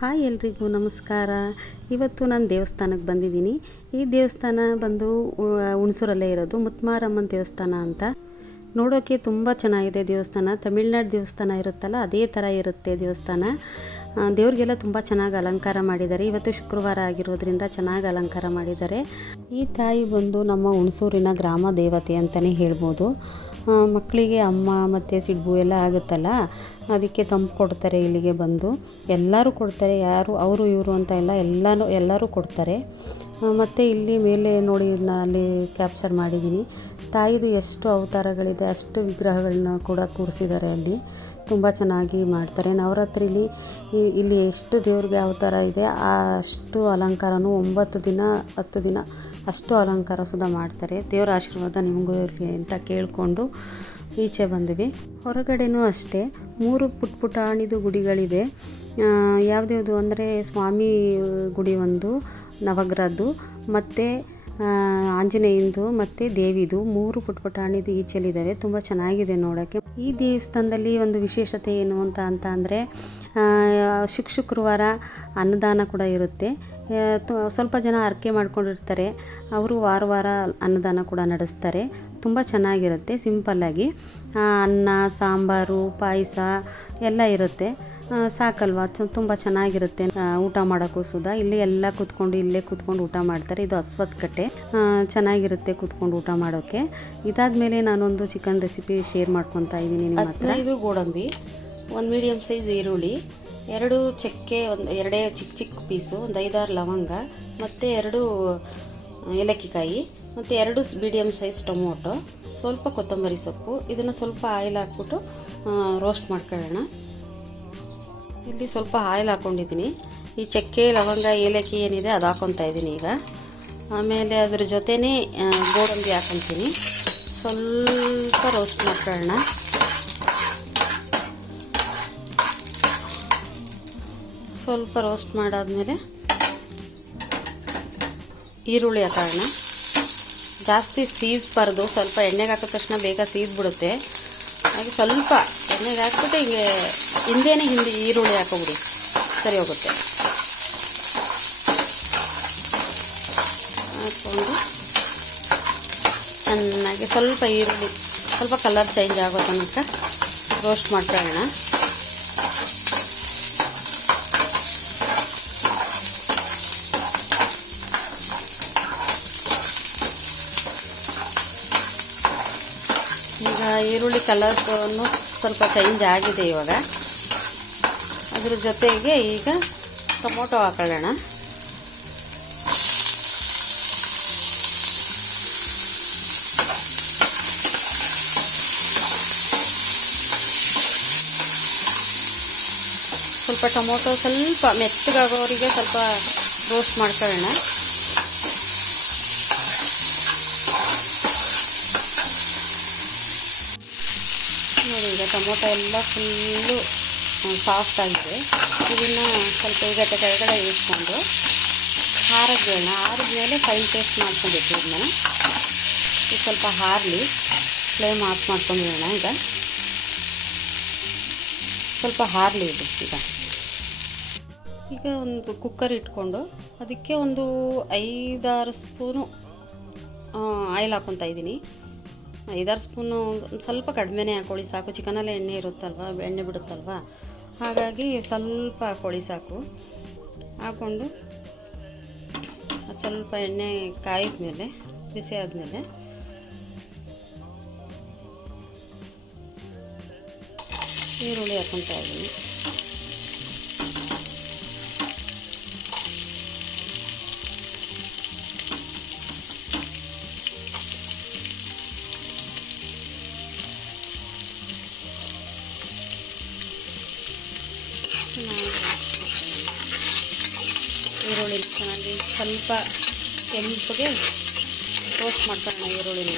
Hi ಎಲ್ರಿಗೂ ನಮಸ್ಕಾರ. ಇವತ್ತು ನಾನು ದೇವಸ್ಥಾನಕ್ಕೆ ಬಂದಿದ್ದೀನಿ. ಈ ದೇವಸ್ಥಾನ ಬಂದು ಹುಣಸೂರಲ್ಲೇ ಇರೋದು ಮುತ್ಮಾರಮ್ಮನ ದೇವಸ್ಥಾನ ಅಂತ. ನೋಡೋಕ್ಕೆ ತುಂಬ ಚೆನ್ನಾಗಿದೆ ದೇವಸ್ಥಾನ. ತಮಿಳ್ನಾಡು ದೇವಸ್ಥಾನ ಇರುತ್ತಲ್ಲ, ಅದೇ ಥರ ಇರುತ್ತೆ ದೇವಸ್ಥಾನ. ದೇವ್ರಿಗೆಲ್ಲ ತುಂಬ ಚೆನ್ನಾಗಿ ಅಲಂಕಾರ ಮಾಡಿದ್ದಾರೆ. ಇವತ್ತು ಶುಕ್ರವಾರ ಆಗಿರೋದ್ರಿಂದ ಚೆನ್ನಾಗಿ ಅಲಂಕಾರ ಮಾಡಿದ್ದಾರೆ. ಈ ತಾಯಿ ಬಂದು ನಮ್ಮ ಹುಣಸೂರಿನ ಗ್ರಾಮ ದೇವತೆ ಅಂತಲೇ ಹೇಳ್ಬೋದು. ಮಕ್ಕಳಿಗೆ ಅಮ್ಮ ಮತ್ತು ಸಿಡ್ಬು ಎಲ್ಲ ಆಗುತ್ತಲ್ಲ? ಅದಕ್ಕೆ ತಂಪು ಕೊಡ್ತಾರೆ ಇಲ್ಲಿಗೆ ಬಂದು. ಎಲ್ಲರೂ ಕೊಡ್ತಾರೆ, ಯಾರು, ಅವರು, ಇವರು ಅಂತ ಇಲ್ಲ ಎಲ್ಲನೂ, ಎಲ್ಲರೂ ಕೊಡ್ತಾರೆ. ಮತ್ತು ಇಲ್ಲಿ ಮೇಲೆ ನೋಡಿ ನಾನು ಅಲ್ಲಿ ಕ್ಯಾಪ್ಚರ್ ಮಾಡಿದ್ದೀನಿ. ತಾಯಿದು ಎಷ್ಟು ಅವತಾರಗಳಿದೆ, ಅಷ್ಟು ವಿಗ್ರಹಗಳನ್ನ ಕೂಡ ಕೂರಿಸಿದ್ದಾರೆ ಅಲ್ಲಿ. ತುಂಬ ಚೆನ್ನಾಗಿ ಮಾಡ್ತಾರೆ. ನವರಾತ್ರಿಲಿ ಇಲ್ಲಿ ಎಷ್ಟು ದೇವ್ರಿಗೆ ಅವತಾರ ಇದೆ ಅಷ್ಟು ಅಲಂಕಾರನೂ ಒಂಬತ್ತು ದಿನ, ಹತ್ತು ದಿನ ಅಷ್ಟು ಅಲಂಕಾರ ಸುಧಾ ಮಾಡ್ತಾರೆ. ದೇವರ ಆಶೀರ್ವಾದ ನಿಮಗೂ ಇರಲಿ ಅಂತ ಕೇಳಿಕೊಂಡು ಈಚೆ ಬಂದ್ವಿ. ಹೊರಗಡೆನೂ ಅಷ್ಟೇ. ಮೂರು ಪುಟ್ ಪುಟಾಣಿದು ಗುಡಿಗಳಿದೆ. ಯಾವುದ್ಯಾವುದು ಅಂದರೆ ಸ್ವಾಮಿ ಗುಡಿ ಒಂದು, ನವಗ್ರಹದ್ದು, ಮತ್ತು ಆಂಜನೇಯಂದು ಮತ್ತು ದೇವಿದು ಮೂರು ಪುಟ್ ಪುಟಾಣಿದು ಈಚೆಲಿದ್ದಾವೆ. ತುಂಬ ಚೆನ್ನಾಗಿದೆ ನೋಡೋಕ್ಕೆ ಈ ದೇವಸ್ಥಾನದಲ್ಲಿ ಒಂದು ವಿಶೇಷತೆ ಏನು ಅಂತ ಅಂತ ಅಂದರೆ ಶುಕ್ ಶುಕ್ರವಾರ ಅನ್ನದಾನ ಕೂಡ ಇರುತ್ತೆ. ಸ್ವಲ್ಪ ಜನ ಅರ್ಕೆ ಮಾಡ್ಕೊಂಡಿರ್ತಾರೆ. ಅವರು ವಾರ ವಾರ ಅನ್ನದಾನ ಕೂಡ ನಡೆಸ್ತಾರೆ. ತುಂಬ ಚೆನ್ನಾಗಿರುತ್ತೆ, ಸಿಂಪಲ್ಲಾಗಿ. ಅನ್ನ, ಸಾಂಬಾರು, ಪಾಯಸ ಎಲ್ಲ ಇರುತ್ತೆ. ಸಾಕಲ್ವಾ? ತುಂಬ ಚೆನ್ನಾಗಿರುತ್ತೆ. ಊಟ ಮಾಡೋಕ್ಕೂ ಸುಧಾ ಇಲ್ಲಿ ಎಲ್ಲ ಕೂತ್ಕೊಂಡು ಇಲ್ಲೇ ಕೂತ್ಕೊಂಡು ಊಟ ಮಾಡ್ತಾರೆ. ಇದು ಅಸ್ವತ್ ಕಟ್ಟೆ. ಚೆನ್ನಾಗಿರುತ್ತೆ ಕೂತ್ಕೊಂಡು ಊಟ ಮಾಡೋಕ್ಕೆ. ಇದಾದ್ಮೇಲೆ ನಾನೊಂದು ಚಿಕನ್ ರೆಸಿಪಿ ಶೇರ್ ಮಾಡ್ಕೊತಾ ಇದ್ದೀನಿ ನಿಮ್ಮ ಹದಿನೈದು ಗೋಡಂಬಿ, ಒಂದು ಮೀಡಿಯಮ್ ಸೈಜ್ ಈರುಳ್ಳಿ, ಎರಡು ಚಕ್ಕೆ, ಒಂದು ಎರಡೇ ಚಿಕ್ಕ ಚಿಕ್ಕ ಪೀಸು ಒಂದು ಐದಾರು ಲವಂಗ, ಮತ್ತು ಎರಡು ಏಲಕ್ಕಿಕಾಯಿ, ಮತ್ತು ಎರಡು ಮೀಡಿಯಮ್ ಸೈಜ್ ಟೊಮೊಟೊ, ಸ್ವಲ್ಪ ಕೊತ್ತಂಬರಿ ಸೊಪ್ಪು, ಇದನ್ನು ಸ್ವಲ್ಪ ಆಯಿಲ್ ಹಾಕ್ಬಿಟ್ಟು ರೋಸ್ಟ್ ಮಾಡ್ಕೊಳ್ಳೋಣ. ಇಲ್ಲಿ ಸ್ವಲ್ಪ ಆಯಿಲ್ ಹಾಕ್ಕೊಂಡಿದ್ದೀನಿ ಈ ಚಕ್ಕೆ, ಲವಂಗ, ಏಲಕ್ಕಿ ಏನಿದೆ ಅದು ಹಾಕ್ಕೊತಾ ಇದ್ದೀನಿ ಈಗ. ಆಮೇಲೆ ಅದ್ರ ಜೊತೆನೇ ಗೋಡಂಬಿ ಹಾಕ್ಕೊತೀನಿ ಸ್ವಲ್ಪ ರೋಸ್ಟ್ ಮಾಡ್ಕೊಳ್ಳೋಣ. ಸ್ವಲ್ಪ ರೋಸ್ಟ್ ಮಾಡಾದಮೇಲೆ ಈರುಳ್ಳಿ ಹಾಕೋಣ ಜಾಸ್ತಿ ಸೀಸ್ಬಾರ್ದು. ಸ್ವಲ್ಪ ಎಣ್ಣೆಗೆ ಹಾಕಿದ ತಕ್ಷಣ ಬೇಗ ಸೀದ್ಬಿಡುತ್ತೆ ಹಾಗೆ ಸ್ವಲ್ಪ ಎಣ್ಣೆಗೆ ಹಾಕ್ಬಿಟ್ಟು ಹಿಂಗೆ ಹಿಂದೇನೆ ಹಿಂದೆ ಈರುಳ್ಳಿ ಹಾಕೋಬಿಡಿ ಸರಿ ಹೋಗುತ್ತೆ. ಹಾಕ್ಕೊಂಡು ಚೆನ್ನಾಗಿ ಸ್ವಲ್ಪ ಈರುಳ್ಳಿ, ಸ್ವಲ್ಪ ಕಲರ್ ಚೇಂಜ್ ಆಗೋ ತನಕ ರೋಸ್ಟ್ ಮಾಡ್ಕೊಳ್ಳೋಣ. ಈರುಳ್ಳಿ ಕಲರ್ನು ಸ್ವಲ್ಪ ಚೇಂಜ್ ಆಗಿದೆ ಇವಾಗ. ಅದ್ರ ಜೊತೆಗೆ ಈಗ ಟೊಮೊಟೊ ಹಾಕೊಳ್ಳೋಣ. ಸ್ವಲ್ಪ ಟೊಮೊಟೊ ಸ್ವಲ್ಪ ಮೆತ್ತಗಾಗೋರಿಗೆ ಸ್ವಲ್ಪ ರೋಸ್ಟ್ ಮಾಡ್ಕೊಳ್ಳೋಣ ನೋಡಿ ಈಗ ಟೊಮೊಟೊ ಎಲ್ಲ ಫುಲ್ಲು ಸಾಫ್ಟ್ ಆಗಿದೆ. ಇದನ್ನು ಸ್ವಲ್ಪ ಈಗ ಕೆಳಗಡೆ ಇಳಿಸ್ಕೊಂಡು ಹಾರಿದ ಮೇಲೆ ಫೈನ್ ಪೇಸ್ಟ್ ಮಾಡ್ಕೊಬೇಕು ಇದನ್ನ. ಇದು ಸ್ವಲ್ಪ ಹಾರಲಿ ಫ್ಲೇಮ್ ಆಫ್ ಮಾಡ್ಕೊಂಡಿರೋಣ ಈಗ. ಸ್ವಲ್ಪ ಹಾರಲಿ ಇದು ಈಗ. ಈಗ ಒಂದು ಕುಕ್ಕರ್ ಇಟ್ಕೊಂಡು ಅದಕ್ಕೆ ಒಂದು ಐದಾರು ಸ್ಪೂನು ಆಯಿಲ್ ಹಾಕೊತಾ ಇದ್ದೀನಿ ಐದಾರು ಸ್ಪೂನು ಸ್ವಲ್ಪ ಕಡಿಮೆನೇ ಹಾಕೊಳ್ಳಿ, ಸಾಕು. ಚಿಕನಲ್ಲೇ ಎಣ್ಣೆ ಇರುತ್ತಲ್ವ, ಎಣ್ಣೆ ಬಿಡುತ್ತಲ್ವ? ಹಾಗಾಗಿ ಸ್ವಲ್ಪ ಹಾಕೊಳ್ಳಿ, ಸಾಕು. ಹಾಕ್ಕೊಂಡು ಸ್ವಲ್ಪ ಎಣ್ಣೆ ಕಾಯಿದ ಮೇಲೆ ಬಿಸಿ ಆದಮೇಲೆ ಈರುಳ್ಳಿ ಹಾಕ್ಕೊತಾ ಇದ್ದೀನಿ. ಚೆನ್ನಾಗಿ ಸ್ವಲ್ಪ ಕೆಂಪಗೆ ರೋಸ್ಟ್ ಮಾಡ್ಕೊಳ್ಳೋಣ ಈರುಳ್ಳಿನ.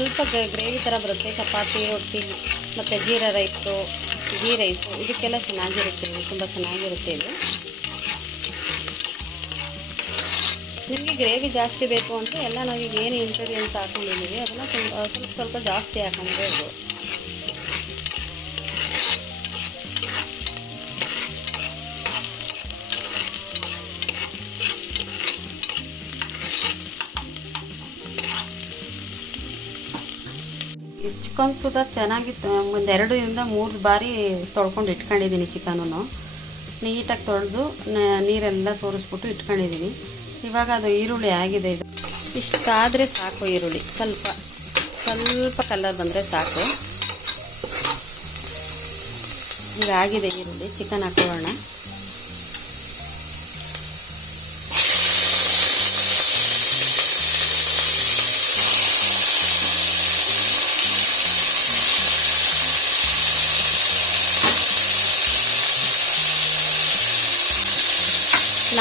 ಸ್ವಲ್ಪ ಗ್ರೇವಿ ಥರ ಬರುತ್ತೆ. ಚಪಾತಿ, ರೊಟ್ಟಿ, ಮತ್ತು ಜೀರಾ ರೈಸು ಗೀ ರೈಸು, ಇದಕ್ಕೆಲ್ಲ ಚೆನ್ನಾಗಿರುತ್ತೆ ಇದು. ತುಂಬ ಚೆನ್ನಾಗಿರುತ್ತೆ ಇದು. ನಿಮಗೆ ಗ್ರೇವಿ ಜಾಸ್ತಿ ಬೇಕು ಅಂತ ಎಲ್ಲ ನಾವೀಗ ಏನು ಇಂಗ್ರೀಡಿಯೆಂಟ್ಸ್ ಹಾಕೊಂಡಿದ್ದೀವಿ, ಅದನ್ನು ತುಂಬ ಸ್ವಲ್ಪ ಸ್ವಲ್ಪ ಜಾಸ್ತಿ ಹಾಕೊಂಡ್ಬೋದು ಚಿಕನ್ ಸುತ ಚೆನ್ನಾಗಿ ಒಂದು ಎರಡರಿಂದ ಮೂರು ಬಾರಿ ತೊಳ್ಕೊಂಡು ಇಟ್ಕೊಂಡಿದ್ದೀನಿ ಚಿಕನನ್ನು. ನೀಟಾಗಿ ತೊಳೆದು ನೀರೆಲ್ಲ ಸೋರಿಸ್ಬಿಟ್ಟು ಇಟ್ಕೊಂಡಿದ್ದೀನಿ. ಇವಾಗ ಅದು ಈರುಳ್ಳಿ ಆಗಿದೆ ಇದು. ಇಷ್ಟಾದರೆ ಸಾಕು ಈರುಳ್ಳಿ. ಸ್ವಲ್ಪ ಸ್ವಲ್ಪ ಕಲರ್ ಬಂದರೆ ಸಾಕು. ಈಗ ಆಗಿದೆ ಈರುಳ್ಳಿ. ಚಿಕನ್ ಹಾಕೊಳ್ಳೋಣ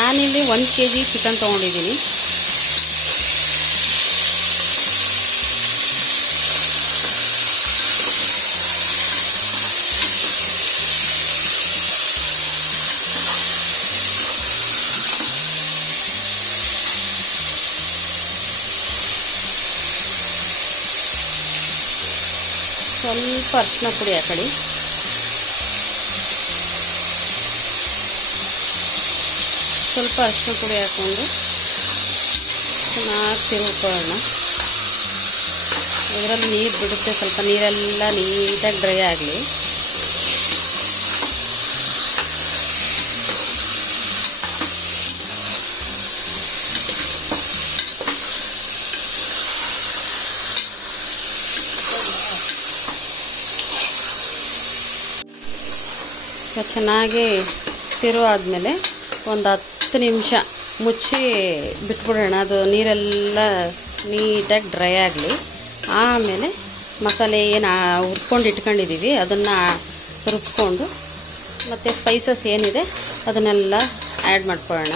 ನಾನಿಲ್ಲಿ ಒಂದು ಕೆ ಜಿ ಚಿಕನ್ ತೊಗೊಂಡಿದ್ದೀನಿ. ಸ್ವಲ್ಪ ಅರಿಶಿನ ಪುಡಿ ಹಾಕೊಳ್ಳಿ ಸ್ವಲ್ಪ ಅರಿಶಿನ ಪುಡಿ ಹಾಕ್ಕೊಂಡು ಚೆನ್ನಾಗಿ ತಿರುಗ್ಕೊಳ್ಳೋಣ. ಇದರಲ್ಲಿ ನೀರು ಬಿಡುತ್ತೆ, ಸ್ವಲ್ಪ ನೀರೆಲ್ಲ ನೀಟಾಗಿ ಡ್ರೈ ಆಗಲಿ. ಚೆನ್ನಾಗಿ ತಿರು ಆದಮೇಲೆ ಒಂದು ಹತ್ತು ನಿಮಿಷ ಮುಚ್ಚಿ ಬಿಟ್ಬಿಡೋಣ. ಅದು ನೀರೆಲ್ಲ ನೀಟಾಗಿ ಡ್ರೈ ಆಗಲಿ. ಆಮೇಲೆ ಮಸಾಲೆ ಏನು ಹುರ್ಕೊಂಡು ಇಟ್ಕೊಂಡಿದ್ದೀವಿ. ಅದನ್ನು ರುಬ್ಕೊಂಡು ಮತ್ತು ಸ್ಪೈಸಸ್ ಏನಿದೆ ಅದನ್ನೆಲ್ಲ ಆ್ಯಡ್ ಮಾಡ್ಕೊಳ್ಳೋಣ.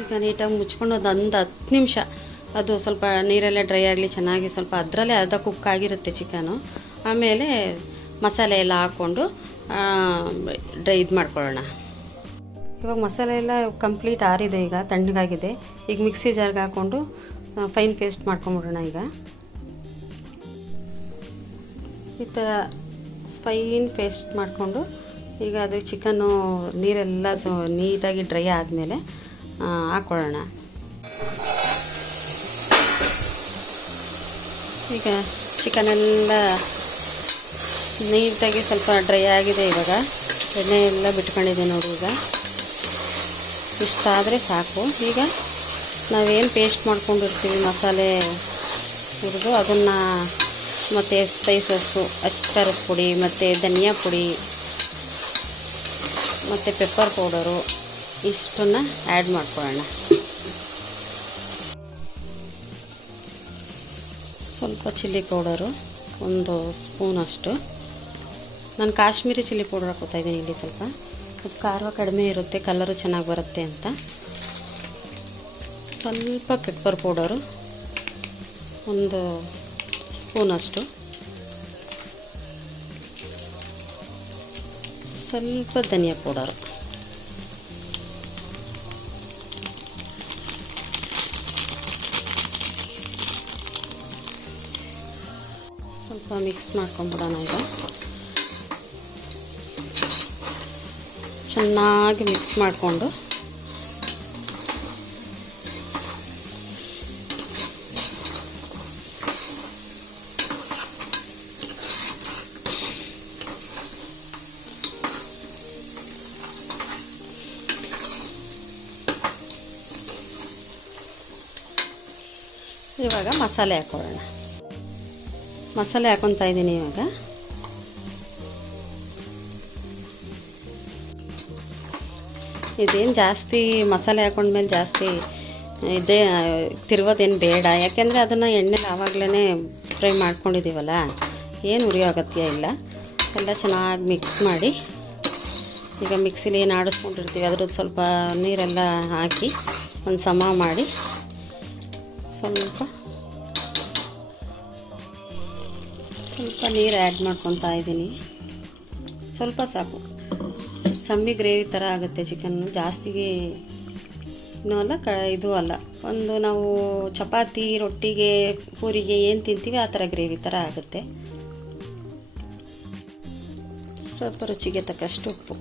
ಈಗ ನೀಟಾಗಿ ಮುಚ್ಕೊಂಡು ಒಂದು ಒಂದು ಹತ್ತು ನಿಮಿಷ. ಅದು ಸ್ವಲ್ಪ ನೀರೆಲ್ಲ ಡ್ರೈ ಆಗಲಿ, ಚೆನ್ನಾಗಿ ಸ್ವಲ್ಪ ಅದರಲ್ಲೇ ಅರ್ಧ ಕುಕ್ ಆಗಿರುತ್ತೆ ಚಿಕನು. ಆಮೇಲೆ ಮಸಾಲೆ ಎಲ್ಲ ಹಾಕ್ಕೊಂಡು ಡ್ರೈ ಇದು ಮಾಡ್ಕೊಳ್ಳೋಣ. ಇವಾಗ ಮಸಾಲೆ ಎಲ್ಲ ಕಂಪ್ಲೀಟ್ ಆರಿದೆ ಈಗ, ತಣ್ಣಗಾಗಿದೆ. ಈಗ ಮಿಕ್ಸಿ ಜಾರ್ಗೆ ಹಾಕ್ಕೊಂಡು ಫೈನ್ ಪೇಸ್ಟ್ ಮಾಡ್ಕೊಂಬಿಡೋಣ ಈಗ. ಈ ಥರ ಫೈನ್ ಪೇಸ್ಟ್ ಮಾಡಿಕೊಂಡು, ಈಗ ಅದು ಚಿಕನ್ನು ನೀರೆಲ್ಲ ಸೊ, ನೀಟಾಗಿ ಡ್ರೈ ಆದಮೇಲೆ ಹಾಕ್ಕೊಳ್ಳೋಣ. ಈಗ ಚಿಕನೆಲ್ಲ ನೀಟಾಗಿ ಸ್ವಲ್ಪ ಡ್ರೈ ಆಗಿದೆ ಇವಾಗ. ಎಣ್ಣೆ ಎಲ್ಲ ಬಿಟ್ಕೊಂಡಿದೆ ನೋಡಿ ಈಗ. ಇಷ್ಟಾದರೆ ಸಾಕು. ಈಗ ನಾವೇನು ಪೇಸ್ಟ್ ಮಾಡ್ಕೊಂಡಿರ್ತೀವಿ, ಮಸಾಲೆ ಹುರಿದು ಅದನ್ನು ಮತ್ತು ಸ್ಪೈಸಸ್ಸು ಅಚ್ಚರದ ಪುಡಿ, ಮತ್ತು ಧನಿಯಾ ಪುಡಿ, ಮತ್ತು ಪೆಪ್ಪರ್ ಪೌಡರು ಇಷ್ಟನ್ನು ಆ್ಯಡ್ ಮಾಡ್ಕೊಳ್ಳೋಣ. ಸ್ವಲ್ಪ ಚಿಲ್ಲಿ ಪೌಡರು ಒಂದು ಸ್ಪೂನಷ್ಟು ನಾನು ಕಾಶ್ಮೀರಿ ಚಿಲ್ಲಿ ಪೌಡರ್ ಹಾಕೋತಾ ಇದ್ದೀನಿ ಇಲ್ಲಿ ಸ್ವಲ್ಪ. ಅದು ಖಾರ ಕಡಿಮೆ ಇರುತ್ತೆ, ಕಲರು ಚೆನ್ನಾಗಿ ಬರುತ್ತೆ ಅಂತ. ಸ್ವಲ್ಪ ಪೆಪ್ಪರ್ ಪೌಡರು, ಒಂದು ಸ್ಪೂನಷ್ಟು ಸ್ವಲ್ಪ ಧನಿಯಾ ಪೌಡರು. ಸ್ವಲ್ಪ ಮಿಕ್ಸ್ ಮಾಡ್ಕೊಂಬಿಡೋಣ ಈಗ. ಚೆನ್ನಾಗಿ ಮಿಕ್ಸ್ ಮಾಡಿಕೊಂಡು ಇವಾಗ ಮಸಾಲೆ ಹಾಕೊಳ್ಳೋಣ ಮಸಾಲೆ ಹಾಕೊತಾ ಇದ್ದೀನಿ ಇವಾಗ. ಇದೇನು ಜಾಸ್ತಿ ಮಸಾಲೆ ಹಾಕೊಂಡ್ಮೇಲೆ ಜಾಸ್ತಿ ಇದೇ ತಿರ್ಗೋದೇನು ಬೇಡ. ಯಾಕೆಂದರೆ ಅದನ್ನು ಎಣ್ಣೆಲಿ ಆವಾಗಲೇ ಫ್ರೈ ಮಾಡ್ಕೊಂಡಿದ್ದೀವಲ್ಲ ಏನು ಉರಿಯೋ ಅಗತ್ಯ ಇಲ್ಲ. ಎಲ್ಲ ಚೆನ್ನಾಗಿ ಮಿಕ್ಸ್ ಮಾಡಿ, ಈಗ ಮಿಕ್ಸಿಲಿ ಏನು ಆಡಿಸ್ಕೊಂಡಿರ್ತೀವಿ, ಅದ್ರದ್ದು ಸ್ವಲ್ಪ ನೀರೆಲ್ಲ ಹಾಕಿ ಒಂದು ಸಮ ಮಾಡಿ, ಸ್ವಲ್ಪ ಸ್ವಲ್ಪ ನೀರು ಆ್ಯಡ್ ಮಾಡ್ಕೊತಾ ಇದ್ದೀನಿ ಸ್ವಲ್ಪ ಸಾಕು. ಸಮ್ಮಿ ಗ್ರೇವಿ ಥರ ಆಗುತ್ತೆ ಚಿಕನ್ನು ಜಾಸ್ತಿಗೆ ಇನ್ನೂ ಅಲ್ಲ, ಕ ಇದು ಅಲ್ಲ. ಒಂದು ನಾವು ಚಪಾತಿ, ರೊಟ್ಟಿಗೆ, ಪೂರಿಗೆ ಏನು ತಿಂತೀವಿ ಆ ಥರ ಗ್ರೇವಿ ಥರ ಆಗುತ್ತೆ. ಸ್ವಲ್ಪ ರುಚಿಗೆ ತಕ್ಕಷ್ಟು ಉಪ್ಪು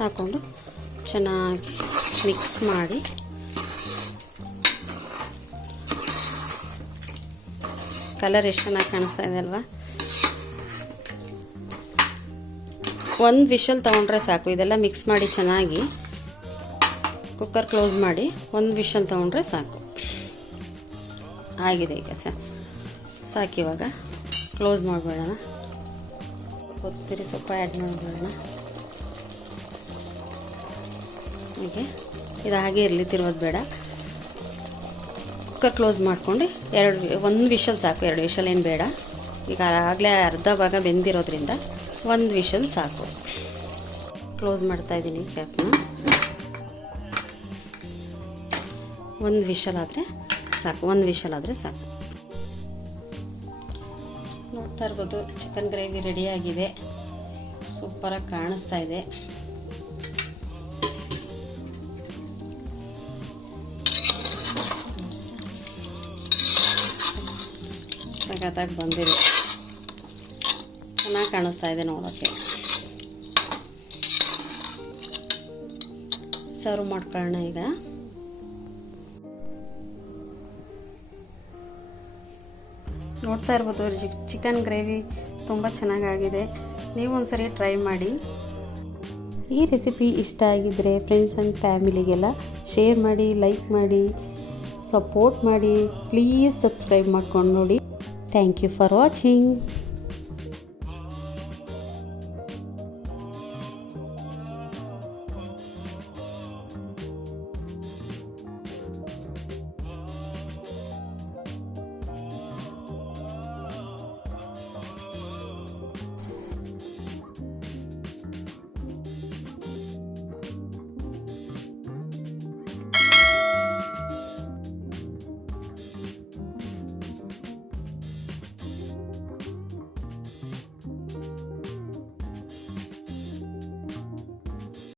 ಹಾಕ್ಕೊಂಡು ಚೆನ್ನಾಗಿ ಮಿಕ್ಸ್ ಮಾಡಿ. ಕಲರ್ ಎಷ್ಟು ಚೆನ್ನಾಗಿ ಕಾಣಿಸ್ತಾ ಇದೆ ಅಲ್ವಾ? ಒಂದು ವಿಷಲ್ ತೊಗೊಂಡ್ರೆ ಸಾಕು. ಇದೆಲ್ಲ ಮಿಕ್ಸ್ ಮಾಡಿ ಚೆನ್ನಾಗಿ ಕುಕ್ಕರ್ ಕ್ಲೋಸ್ ಮಾಡಿ ಒಂದು ವಿಷಲ್ ತೊಗೊಂಡ್ರೆ ಸಾಕು. ಆಗಿದೆ ಈಗ ಸರ್. ಸಾಕಿವಾಗ ಕ್ಲೋಸ್ ಮಾಡಿಬಿಡೋಣ ಕೊತ್ತಂಬರಿ ಸೊಪ್ಪು ಆ್ಯಡ್ ಮಾಡಿಬಿಡೋಣ ಹೀಗೆ. ಇದು ಹಾಗೆ ಇರಲಿ ತಿರುಗೋದು ಬೇಡ. ಕುಕ್ಕರ್ ಕ್ಲೋಸ್ ಮಾಡ್ಕೊಂಡು ಎರಡು, ಒಂದು ವಿಷಲ್ ಸಾಕು. ಎರಡು ವಿಷಲ್ ಏನು ಬೇಡ. ಈಗ ಆಗಲೇ ಅರ್ಧ ಭಾಗ ಬೆಂದಿರೋದ್ರಿಂದ ಒಂದು ವಿಷಲ್ ಸಾಕು. ಕ್ಲೋಸ್ ಮಾಡ್ತಾ ಇದ್ದೀನಿ ಕ್ಯಾಪ್ನ ಒಂದು ವಿಷಲ್ ಆದರೆ ಸಾಕು, ಒಂದು ವಿಷಲ್ ಆದರೆ ಸಾಕು. ನೋಡ್ತಾ ಇರ್ಬೋದು ಚಿಕನ್ ಗ್ರೇವಿ ರೆಡಿಯಾಗಿದೆ ಸೂಪರಾಗಿ ಕಾಣಿಸ್ತಾ ಇದೆ. ಸಖತ್ತಾಗಿ ಬಂದಿದೆ. ಚೆನ್ನಾಗಿ ಕಾಣಿಸ್ತಾ ಇದೆ ನೋಡೋಕ್ಕೆ ಸರ್ವ್ ಮಾಡ್ಕೊಳ್ಳೋಣ ಈಗ. ನೋಡ್ತಾ ಇರ್ಬೋದು ಚಿಕನ್ ಗ್ರೇವಿ ತುಂಬ ಚೆನ್ನಾಗಾಗಿದೆ. ನೀವು ಒಂದ್ಸರಿ ಟ್ರೈ ಮಾಡಿ. ಈ ರೆಸಿಪಿ ಇಷ್ಟ ಆಗಿದ್ದರೆ ಫ್ರೆಂಡ್ಸ್ ಆ್ಯಂಡ್ ಫ್ಯಾಮಿಲಿಗೆಲ್ಲ ಶೇರ್ ಮಾಡಿ, ಲೈಕ್ ಮಾಡಿ, ಸಪೋರ್ಟ್ ಮಾಡಿ, ಪ್ಲೀಸ್ ಸಬ್ಸ್ಕ್ರೈಬ್ ಮಾಡ್ಕೊಂಡು ನೋಡಿ. Thank you for watching.